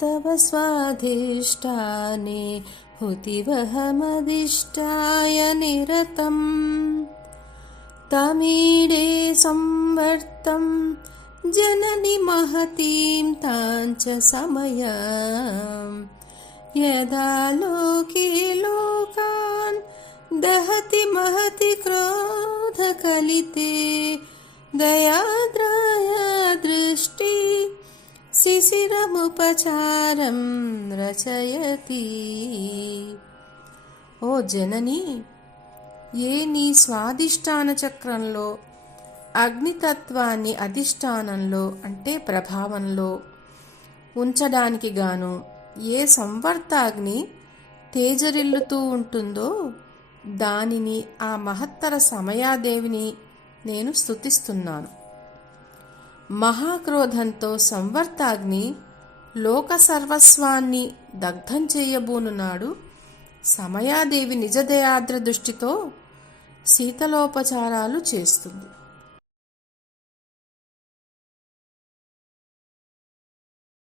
तव स्वाधिष्ठाने हुतिवहमधिष्ठाय निरतम् तमीडे संवर्तं जननि महतीं ताञ्च समयं यदा लोके लोकान् दहति महति क्रोधकलिते दयाद्राय दृष्टि శిశిరముపచారం రచయతి. ఓ జనని, ఏ నీ స్వాధిష్టాన చక్రంలో అగ్నితత్వాన్ని అధిష్టానంలో అంటే ప్రభావంలో ఉంచడానికి గాను ఏ సంవర్తాగ్ని తేజరిల్లుతూ ఉంటుందో దానిని ఆ మహత్తర సమయాదేవిని నేను స్తుతిస్తున్నాను. మహాక్రోధంతో సంవర్తాగ్ని లోక సర్వస్వాన్ని దగ్ధం చేయబూనునాడు. సమయాదేవి నిజదయాద్ర దృష్టితో శీతలోపచారాలు చేస్తుంది.